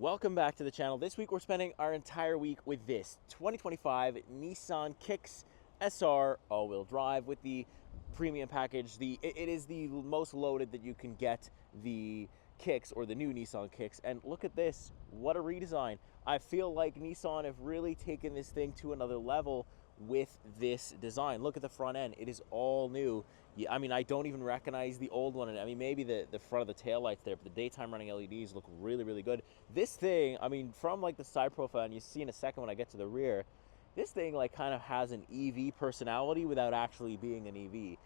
Welcome back to the channel. This week we're spending our entire week with this 2025 Nissan Kicks SR all-wheel drive with the premium package. It is the most loaded that you can get the Kicks, or the new Nissan Kicks. And look at this, what a redesign. I feel like Nissan have really taken this thing to another level with this design. Look at the front end, it is all new. I mean, I don't even recognize the old one. I mean, maybe the front of the taillights there, but the daytime running LEDs look really, really good. This thing, I mean, from like the side profile, and you see in a second when I get to the rear, this thing like kind of has an EV personality without actually being an EV.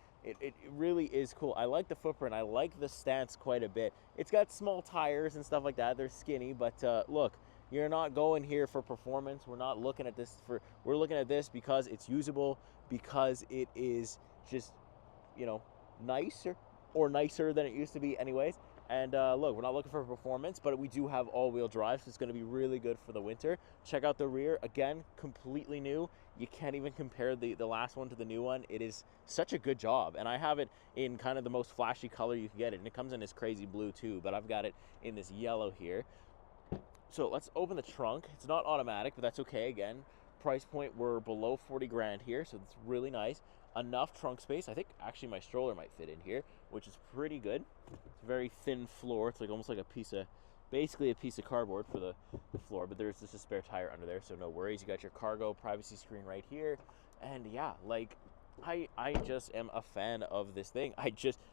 It really is cool. I like the footprint. I like the stance quite a bit. It's got small tires and stuff like that. They're skinny, but look, you're not going here for performance. We're not looking at this we're looking at this because it's usable, because it is just, you know, nicer than it used to be anyways. And look, we're not looking for performance, but we do have all-wheel drive, so it's going to be really good for the winter. Check out the rear. Again, completely new. You can't even compare the last one to the new one. It is such a good job, and I have it in kind of the most flashy color you can get it, and it comes in this crazy blue too, but I've got it in this yellow here. So let's open the trunk. It's not automatic, but that's okay. Again, price point, we're below 40 grand here, so it's really nice. Enough trunk space. I think actually my stroller might fit in here, which is pretty good. It's a very thin floor. It's like almost like basically a piece of cardboard for the floor, but there's just a spare tire under there, so no worries. You got your cargo privacy screen right here, and yeah, like I just am a fan of this thing.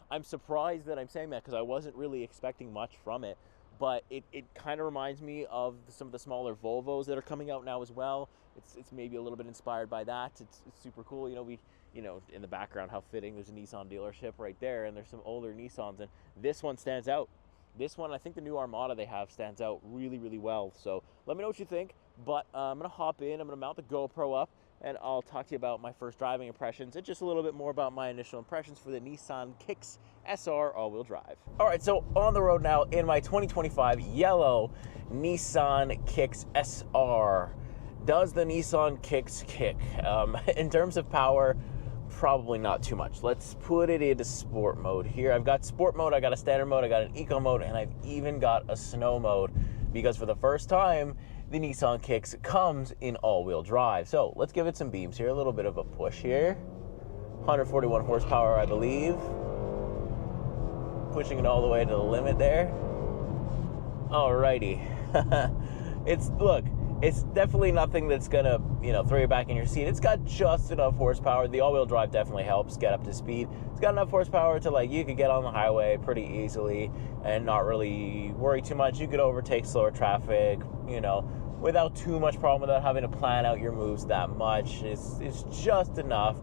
I'm surprised that I'm saying that because I wasn't really expecting much from it. But it kind of reminds me of some of the smaller Volvos that are coming out now as well. It's maybe a little bit inspired by that. It's super cool. You know, in the background, how fitting, there's a Nissan dealership right there, and there's some older Nissans, and this one stands out. This one, I think the new Armada they have stands out really, really well. So let me know what you think. But I'm going to hop in, I'm going to mount the GoPro up, and I'll talk to you about my first driving impressions and just a little bit more about my initial impressions for the Nissan Kicks SR all-wheel drive. All right, so on the road now in my 2025 yellow Nissan Kicks SR. Does the Nissan Kicks kick? In terms of power, probably not too much. Let's put it into sport mode here. I've got sport mode, I got a standard mode, I got an eco mode, and I've even got a snow mode, because for the first time, the Nissan Kicks comes in all-wheel drive. So let's give it some beams here, a little bit of a push here. 141 horsepower, I believe. Pushing it all the way to the limit there. Alrighty. It's definitely nothing that's gonna, throw you back in your seat. It's got just enough horsepower. The all-wheel drive definitely helps get up to speed. It's got enough horsepower to, you could get on the highway pretty easily and not really worry too much. You could overtake slower traffic, without too much problem, without having to plan out your moves that much. It's just enough.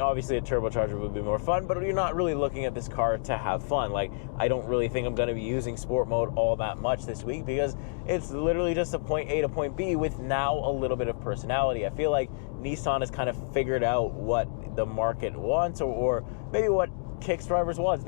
Obviously a turbocharger would be more fun, but you're not really looking at this car to have fun. I don't really think I'm going to be using sport mode all that much this week, because it's literally just a point A to point B with now a little bit of personality. I feel like Nissan has kind of figured out what the market wants, or maybe what Kicks drivers want.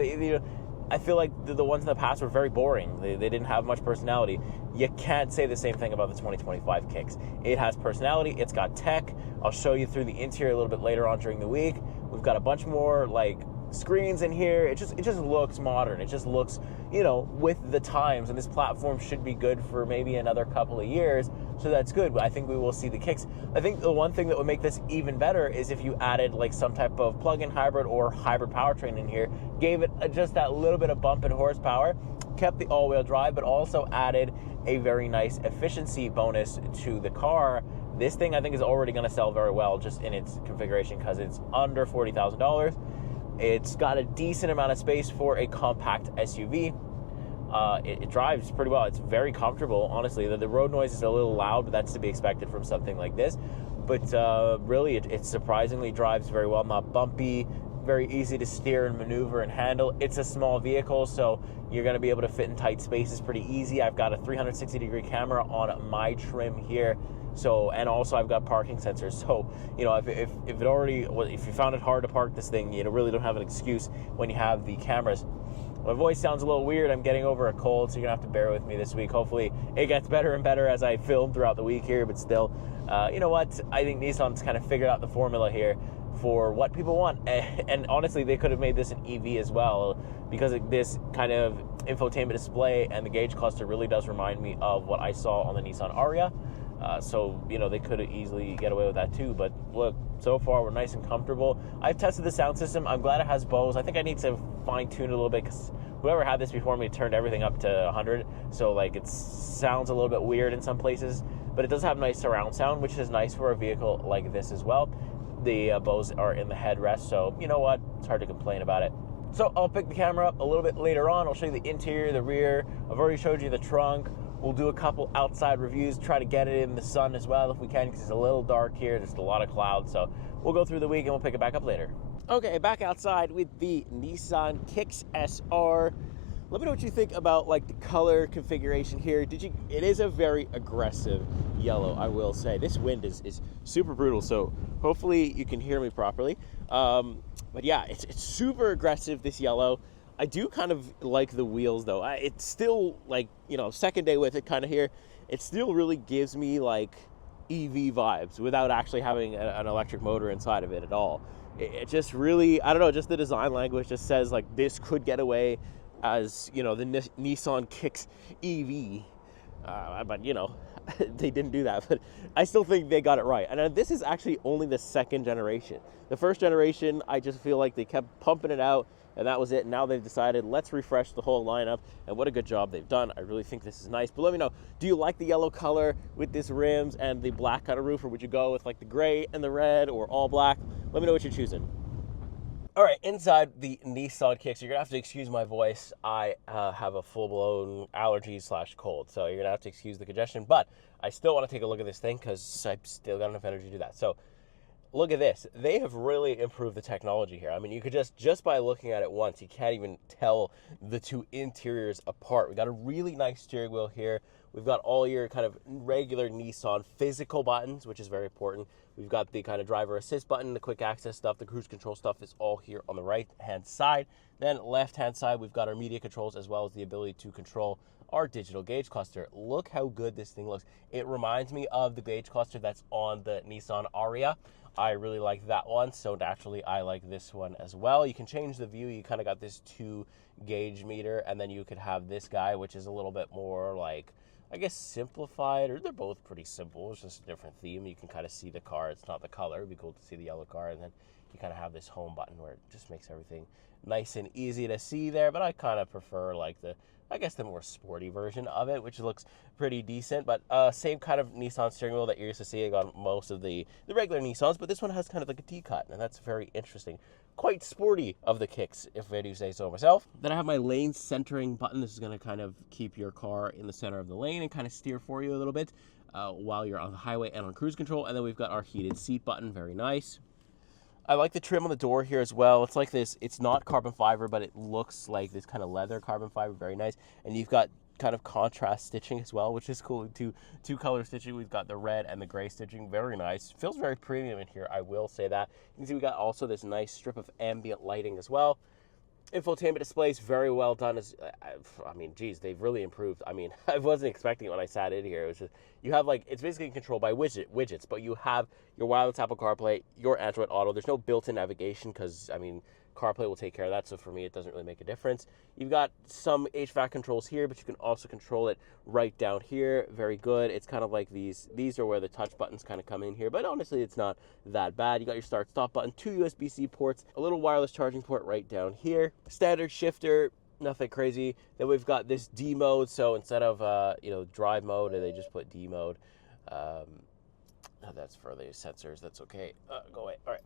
I feel like the ones in the past were very boring. They didn't have much personality. You can't say the same thing about the 2025 Kicks. It has personality. It's got tech. I'll show you through the interior a little bit later on during the week. We've got a bunch more screens in here. It just looks modern. It just looks, with the times. And this platform should be good for maybe another couple of years. So that's good. I think we will see the Kicks. I think the one thing that would make this even better is if you added some type of plug-in hybrid or hybrid powertrain in here, gave it just that little bit of bump in horsepower, kept the all-wheel drive, but also added a very nice efficiency bonus to the car. This thing I think is already going to sell very well just in its configuration, because it's under $40,000. It's got a decent amount of space for a compact SUV. It drives pretty well. It's very comfortable, honestly. The road noise is a little loud, but that's to be expected from something like this. But really, it surprisingly drives very well. Not bumpy, very easy to steer and maneuver and handle. It's a small vehicle, so you're going to be able to fit in tight spaces pretty easy. I've got a 360-degree camera on my trim here. So, and also I've got parking sensors. So, if you found it hard to park this thing, you really don't have an excuse when you have the cameras. My voice sounds a little weird. I'm getting over a cold, so you're going to have to bear with me this week. Hopefully it gets better and better as I film throughout the week here, but still, you know what? I think Nissan's kind of figured out the formula here for what people want. And honestly, they could have made this an EV as well, because this kind of infotainment display and the gauge cluster really does remind me of what I saw on the Nissan Aria. So, you know, they could easily get away with that too. But look, so far we're nice and comfortable. I've tested the sound system. I'm glad it has Bose. I think I need to fine tune it a little bit because whoever had this before me turned everything up to 100. So like it sounds a little bit weird in some places, but it does have nice surround sound, which is nice for a vehicle like this as well. The Bose are in the headrest, so you know what? It's hard to complain about it. So I'll pick the camera up a little bit later on. I'll show you the interior, the rear. I've already showed you the trunk. We'll do a couple outside reviews, try to get it in the sun as well if we can, because it's a little dark here. There's a lot of clouds, so we'll go through the week and we'll pick it back up later. Okay, back outside with the Nissan Kicks SR. Let me know what you think about like the color configuration here. It is a very aggressive yellow, I will say. This wind is super brutal, so hopefully you can hear me properly. But yeah, it's super aggressive, this yellow. I do kind of like the wheels though. It's still like, you know, second day with it kind of here. It still really gives me like EV vibes without actually having an electric motor inside of it at all. It just really, I don't know, just the design language just says like this could get away as, you know, the Nissan Kicks EV. But, you know, they didn't do that. But I still think they got it right. And this is actually only the second generation. The first generation, I just feel like they kept pumping it out, and that was it. Now they've decided, let's refresh the whole lineup, and what a good job they've done. I really think this is nice. But let me know, do you like the yellow color with these rims and the black kind of roof, or would you go with like the gray and the red, or all black? Let me know what you're choosing. All right, inside the Nissan Kicks, you're gonna have to excuse my voice. I have a full-blown allergy / cold, so you're gonna have to excuse the congestion, but I still wanna take a look at this thing because I've still got enough energy to do that. So look at this. They have really improved the technology here. I mean, you could just by looking at it once, you can't even tell the two interiors apart. We got a really nice steering wheel here. We've got all your kind of regular Nissan physical buttons, which is very important. We've got the kind of driver assist button, the quick access stuff, the cruise control stuff is all here on the right-hand side. Then left-hand side, we've got our media controls as well as the ability to control our digital gauge cluster. Look how good this thing looks. It reminds me of the gauge cluster that's on the Nissan Aria. I really like that one, so naturally I like this one as well. You can change the view. You kind of got this 2 gauge meter, and then you could have this guy, which is a little bit more like, I guess, simplified, or they're both pretty simple. It's just a different theme. You can kind of see the car. It's not the color. It'd be cool to see the yellow car, and then you kind of have this home button where it just makes everything nice and easy to see there, but I kind of prefer like the more sporty version of it, which looks pretty decent. But same kind of Nissan steering wheel that you're used to seeing on most of the regular Nissans, but this one has kind of like a T-cut, and that's very interesting. Quite sporty of the Kicks, if I do say so myself. Then I have my lane centering button. This is going to kind of keep your car in the center of the lane and kind of steer for you a little bit while you're on the highway and on cruise control. And then we've got our heated seat button, very nice. I like the trim on the door here as well. It's like this, it's not carbon fiber, but it looks like this kind of leather carbon fiber, very nice. And you've got kind of contrast stitching as well, which is cool. Two color stitching. We've got the red and the gray stitching, very nice. Feels very premium in here, I will say that. You can see we got also this nice strip of ambient lighting as well. Infotainment displays, very well done. I mean, geez, they've really improved. I mean, I wasn't expecting it when I sat in here. It was just, you have like, it's basically controlled by widgets, but you have your wireless Apple CarPlay, your Android Auto. There's no built-in navigation because, I mean, CarPlay will take care of that, so for me it doesn't really make a difference. You've got some HVAC controls here, but you can also control it right down here. Very good. It's kind of like these are where the touch buttons kind of come in here, but honestly it's not that bad. You got your start stop button, 2 USB-C ports, a little wireless charging port right down here. Standard shifter, nothing crazy. Then we've got this D mode, so instead of drive mode, they just put D mode. That's for the sensors. That's okay. Go away. All right.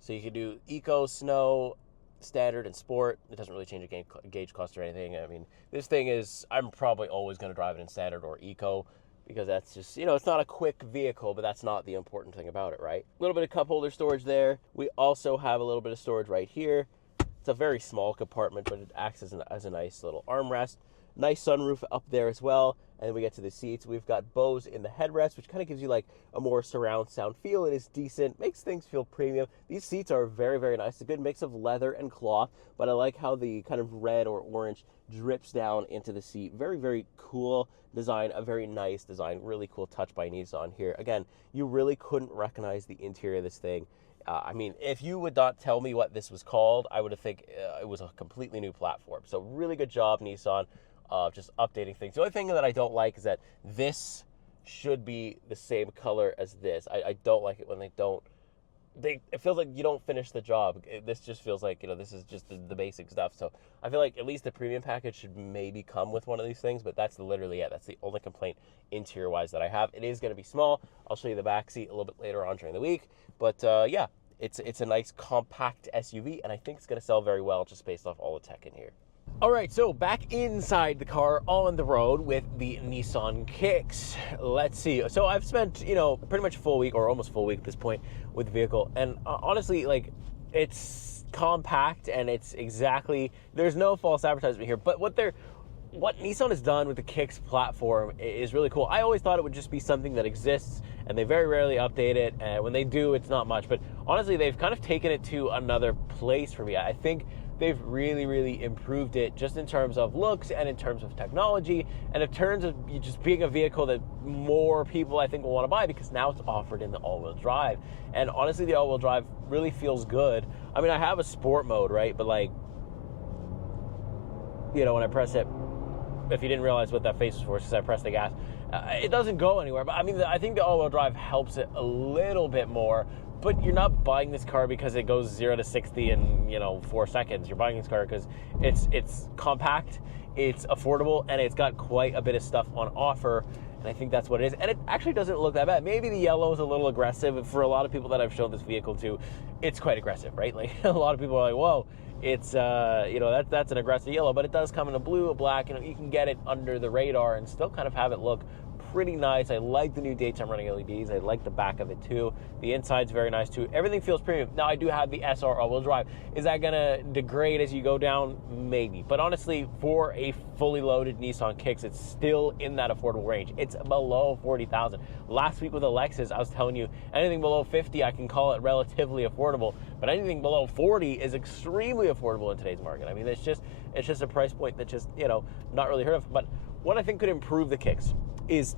So you can do Eco, Snow, Standard, and Sport. It doesn't really change the gauge cluster or anything. I mean, this thing is, I'm probably always going to drive it in Standard or Eco because that's just, it's not a quick vehicle, but that's not the important thing about it, right? A little bit of cup holder storage there. We also have a little bit of storage right here. It's a very small compartment, but it acts as a nice little armrest. Nice sunroof up there as well. And then we get to the seats. We've got Bose in the headrest, which kind of gives you like a more surround sound feel. It is decent, makes things feel premium. These seats are very, very nice. A good mix of leather and cloth, but I like how the kind of red or orange drips down into the seat. Very, very cool design, a very nice design. Really cool touch by Nissan here. Again, you really couldn't recognize the interior of this thing I mean, if you would not tell me what this was called, I would have think it was a completely new platform. So really good job, Nissan, of just updating things. The only thing that I don't like is that this should be the same color as this. I don't like it when they don't. It feels like you don't finish the job. This just feels like, this is just the basic stuff. So I feel like at least the premium package should maybe come with one of these things, but that's literally it. That's the only complaint interior-wise that I have. It is going to be small. I'll show you the back seat a little bit later on during the week. But yeah, it's a nice compact SUV, and I think it's going to sell very well just based off all the tech in here. All right, so back inside the car on the road with the Nissan Kicks. Let's see. So I've spent, pretty much a full week or almost full week at this point with the vehicle. And honestly, like, it's compact and it's exactly, there's no false advertisement here. But what Nissan has done with the Kicks platform is really cool. I always thought it would just be something that exists, and they very rarely update it. And when they do, it's not much. But honestly, they've kind of taken it to another place for me. I think they've really, really improved it just in terms of looks and in terms of technology and in terms of just being a vehicle that more people, I think, will want to buy because now it's offered in the all-wheel drive. And honestly, the all-wheel drive really feels good. I mean, I have a sport mode, right? But like, when I press it, if you didn't realize what that face was for, since I pressed the gas, it doesn't go anywhere. But I mean, I think the all-wheel drive helps it a little bit more. But you're not buying this car because it goes 0 to 60 in 4 seconds. You're buying this car because it's compact, it's affordable, and it's got quite a bit of stuff on offer. And I think that's what it is. And it actually doesn't look that bad. Maybe the yellow is a little aggressive. For a lot of people that I've shown this vehicle to, it's quite aggressive, right? Like a lot of people are like, whoa, it's that's an aggressive yellow. But it does come in a blue, a black. You can get it under the radar and still kind of have it look pretty nice. I like the new daytime running LEDs. I like the back of it too. The inside's very nice too. Everything feels premium. Now I do have the SR all-wheel drive. Is that gonna degrade as you go down? Maybe. But honestly, for a fully loaded Nissan Kicks, it's still in that affordable range. It's below 40,000. Last week with a Lexus, I was telling you, anything below 50, I can call it relatively affordable. But anything below 40 is extremely affordable in today's market. I mean, it's just a price point that just, not really heard of. But what I think could improve the Kicks is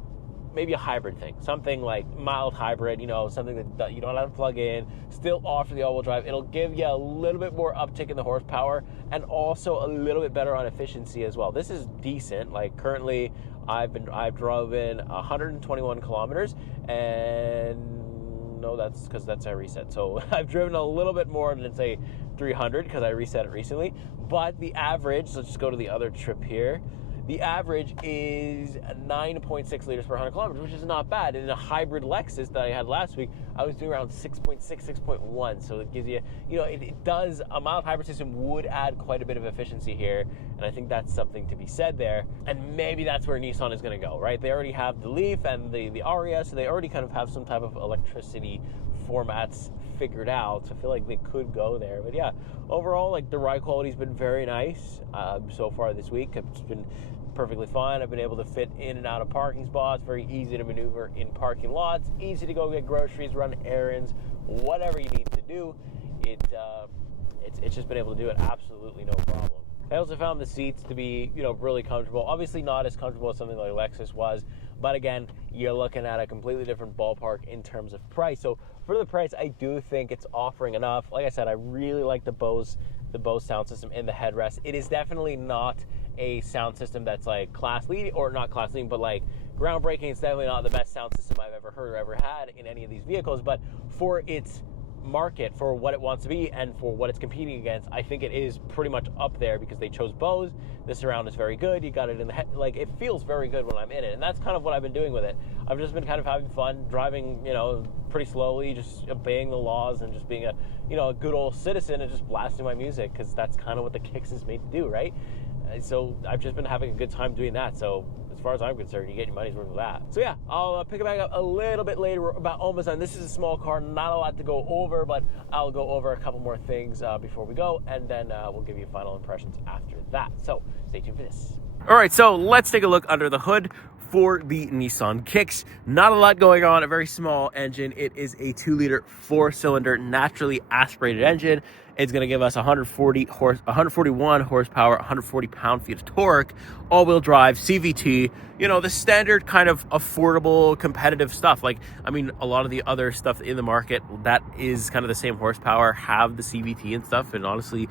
maybe a hybrid thing, something like mild hybrid, something that you don't have to plug in, still offer the all-wheel drive. It'll give you a little bit more uptick in the horsepower and also a little bit better on efficiency as well. This is decent. Like currently, I've driven 121 kilometers, and no, that's because that's a reset. So I've driven a little bit more than say 300 because I reset it recently. But the average, let's just go to the other trip here. The average is 9.6 liters per 100 kilometers, which is not bad. In a hybrid Lexus that I had last week, I was doing around 6.6, 6.1. So it gives you, it does, a mild hybrid system would add quite a bit of efficiency here. And I think that's something to be said there. And maybe that's where Nissan is going to go, right? They already have the Leaf and the Aria, so they already kind of have some type of electricity formats figured out. So I feel like they could go there. But yeah, overall, like the ride quality's been very nice so far this week. It's been perfectly fine. I've been able to fit in and out of parking spots, very easy to maneuver in parking lots, easy to go get groceries, run errands, whatever you need to do. It's just been able to do it absolutely no problem. I also found the seats to be, really comfortable. Obviously not as comfortable as something like Lexus was, but again, you're looking at a completely different ballpark in terms of price. So for the price, I do think it's offering enough. Like I said, I really like the Bose sound system in the headrest. It is definitely not a sound system that's like class leading, or not class leading, but like groundbreaking. It's definitely not the best sound system I've ever heard or ever had in any of these vehicles, but for its market, for what it wants to be and for what it's competing against, I think it is pretty much up there because they chose Bose. The surround is very good. You got it in the head, like it feels very good when I'm in it, and that's kind of what I've been doing with it. I've just been kind of having fun driving, pretty slowly, just obeying the laws and just being a good old citizen and just blasting my music, because that's kind of what the Kicks is made to do, right? So I've just been having a good time doing that. So as far as I'm concerned, you get your money's worth with that. So yeah, I'll pick it back up a little bit later. We're about almost done. This is a small car, not a lot to go over, but I'll go over a couple more things before we go, and then we'll give you final impressions after that. So stay tuned for this. All right, so let's take a look under the hood for the Nissan Kicks. Not a lot going on, a very small engine. It is a 2-liter 4-cylinder naturally aspirated engine. It's going to give us 141 horsepower, 140 pound-feet of torque, all-wheel drive, CVT, you know, the standard kind of affordable, competitive stuff. Like, I mean, a lot of the other stuff in the market that is kind of the same horsepower have the CVT and stuff. And honestly,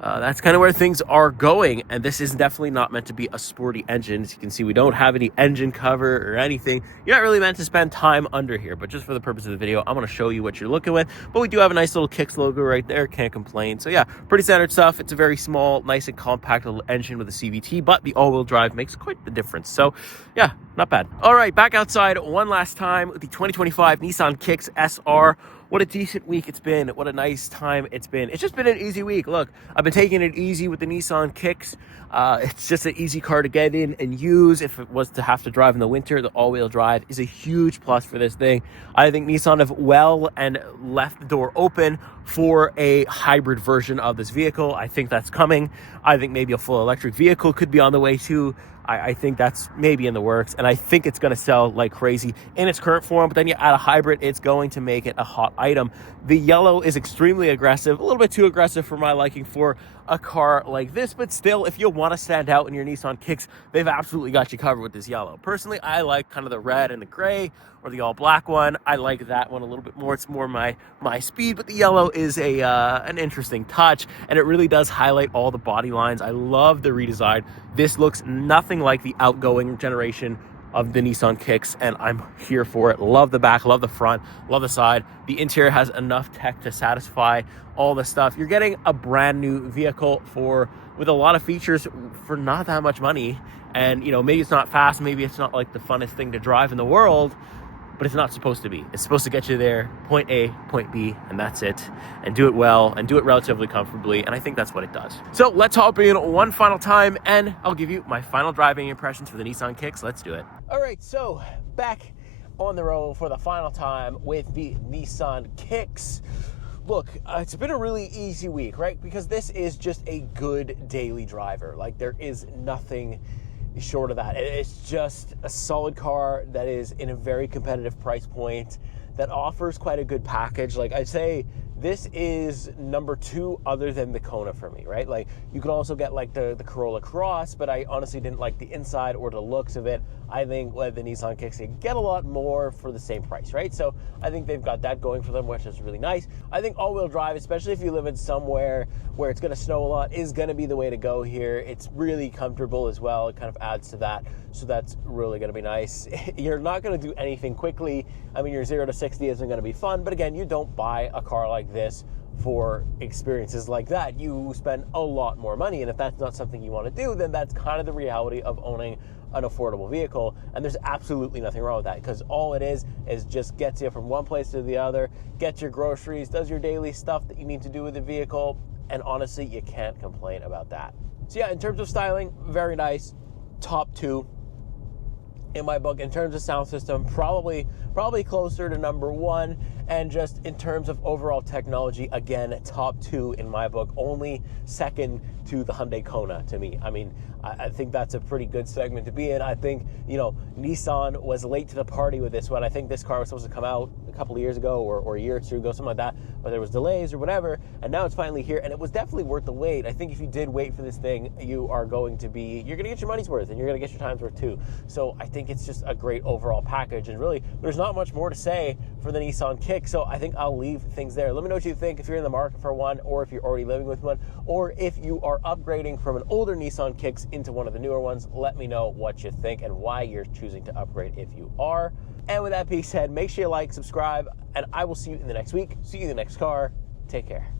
that's kind of where things are going. And this is definitely not meant to be a sporty engine. As you can see, we don't have any engine cover or anything. You're not really meant to spend time under here, but just for the purpose of the video, I'm going to show you what you're looking with. But we do have a nice little Kicks logo right there. Can't complain. So yeah, pretty standard stuff. It's a very small, nice and compact little engine with a CVT, but the all-wheel drive makes quite the difference. So yeah, not bad. All right, back outside one last time with the 2025 Nissan Kicks SR. What a decent week it's been. What a nice time it's been. It's just been an easy week. Look, I've been taking it easy with the Nissan Kicks. It's just an easy car to get in and use. If it was to have to drive in the winter, the all-wheel drive is a huge plus for this thing. I think Nissan have well and left the door open for a hybrid version of this vehicle. I think that's coming. I think maybe a full electric vehicle could be on the way too. I think that's maybe in the works, and I think it's going to sell like crazy in its current form, but then you add a hybrid, it's going to make it a hot item. The yellow is extremely aggressive, a little bit too aggressive for my liking for a car like this, but still, if you want to stand out in your Nissan Kicks, they've absolutely got you covered with this yellow. Personally, I like kind of the red and the gray, or the all black one. I like that one a little bit more. It's more my speed, but the yellow is an interesting touch, and it really does highlight all the body lines. I love the redesign. This looks nothing like the outgoing generation of the Nissan Kicks, and I'm here for it. Love the back, love the front, love the side. The interior has enough tech to satisfy all the stuff. You're getting a brand new vehicle with a lot of features for not that much money. And you know, maybe it's not fast, maybe it's not like the funnest thing to drive in the world, but it's not supposed to be. It's supposed to get you there, point A, point B, and that's it. And do it well, and do it relatively comfortably, and I think that's what it does. So let's hop in one final time, and I'll give you my final driving impressions for the Nissan Kicks. Let's do it. All right, so back on the road for the final time with the Nissan Kicks. Look, it's been a really easy week, right? Because this is just a good daily driver. Like, there is nothing short of that. It's just a solid car that is in a very competitive price point that offers quite a good package. Like, I'd say this is number 2 other than the Kona for me, right? Like, you can also get like the Corolla Cross, but I honestly didn't like the inside or the looks of it. I think the Nissan Kicks can get a lot more for the same price, right? So I think they've got that going for them, which is really nice. I think all-wheel drive, especially if you live in somewhere where it's going to snow a lot, is going to be the way to go here. It's really comfortable as well. It kind of adds to that, so that's really going to be nice. You're not going to do anything quickly. I mean, your 0 to 60 isn't going to be fun, but again, you don't buy a car like this for experiences like that. You spend a lot more money, and if that's not something you want to do, then that's kind of the reality of owning an affordable vehicle, and there's absolutely nothing wrong with that, because all it is just gets you from one place to the other, gets your groceries, does your daily stuff that you need to do with the vehicle, and honestly, you can't complain about that. So yeah, in terms of styling, very nice, top 2 in my book. In terms of sound system, probably closer to number 1, and just in terms of overall technology, again, top 2 in my book, only second to the Hyundai Kona to me. I mean, I think that's a pretty good segment to be in. I think, you know, Nissan was late to the party with this one. I think this car was supposed to come out a couple of years ago or a year or 2 ago, something like that, but there was delays or whatever, and now it's finally here, and it was definitely worth the wait. I think if you did wait for this thing, you're going to get your money's worth, and you're going to get your time's worth too. So I think it's just a great overall package, and really, there's not much more to say for the Nissan Kick, so I think I'll leave things there. Let me know what you think, if you're in the market for one, or if you're already living with one, or if you are upgrading from an older Nissan Kicks into one of the newer ones. Let me know what you think and why you're choosing to upgrade if you are. And with that being said, make sure you like, subscribe, and I will see you in the next week. See you in the next car. Take care.